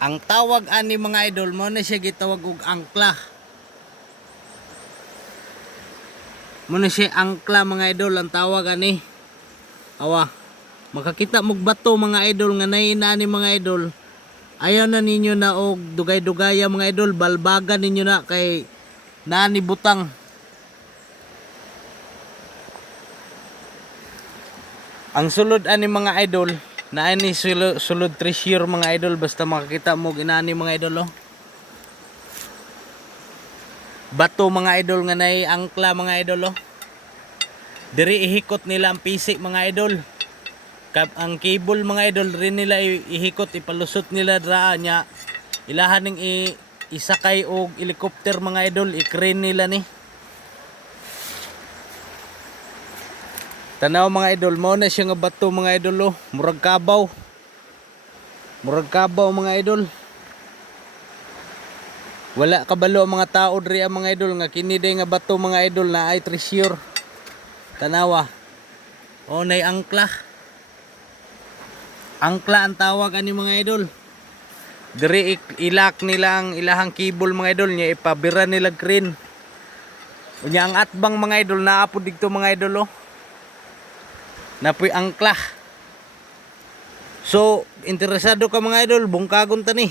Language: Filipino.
Ang tawag ani mga idol mo na siya gitawag og angkla. Mo na siya angkla mga idol ang tawag ani. Awa. Makakita mog bato mga idol nga naina ni mga idol. Ayaw na ninyo na og dugay-dugaya mga idol, balbagan ninyo na kay nani butang. Ang sulod ani mga idol, na ani sulod treasure mga idol basta makakita mo ginani mga idol oh. Bato mga idol nga nay angkla mga idol oh. Diri ihikot nila ang pisik mga idol. Ang cable mga idol rin nila ihikot, ipalusot nila draa nya. Ilahan ning isakay og helicopter mga idol, i-crane nila ni. Tanaw mga idol, mao na siya nga bato mga idol oh. Murag kabaw. Murag kabaw mga idol. Wala kabalo ang mga tao diri mga idol nga kini day nga bato mga idol na ay treasure. Tanawa. O nay angkla. Angkla ang tawag ani mga idol. Diri ilak nilang ilahang cable mga idol nya ipabira nila crane. Unya ang atbang mga idol naapod dito mga idol oh. Napoy angkla. So, interesado ka mga idol, bungkagon ta ni.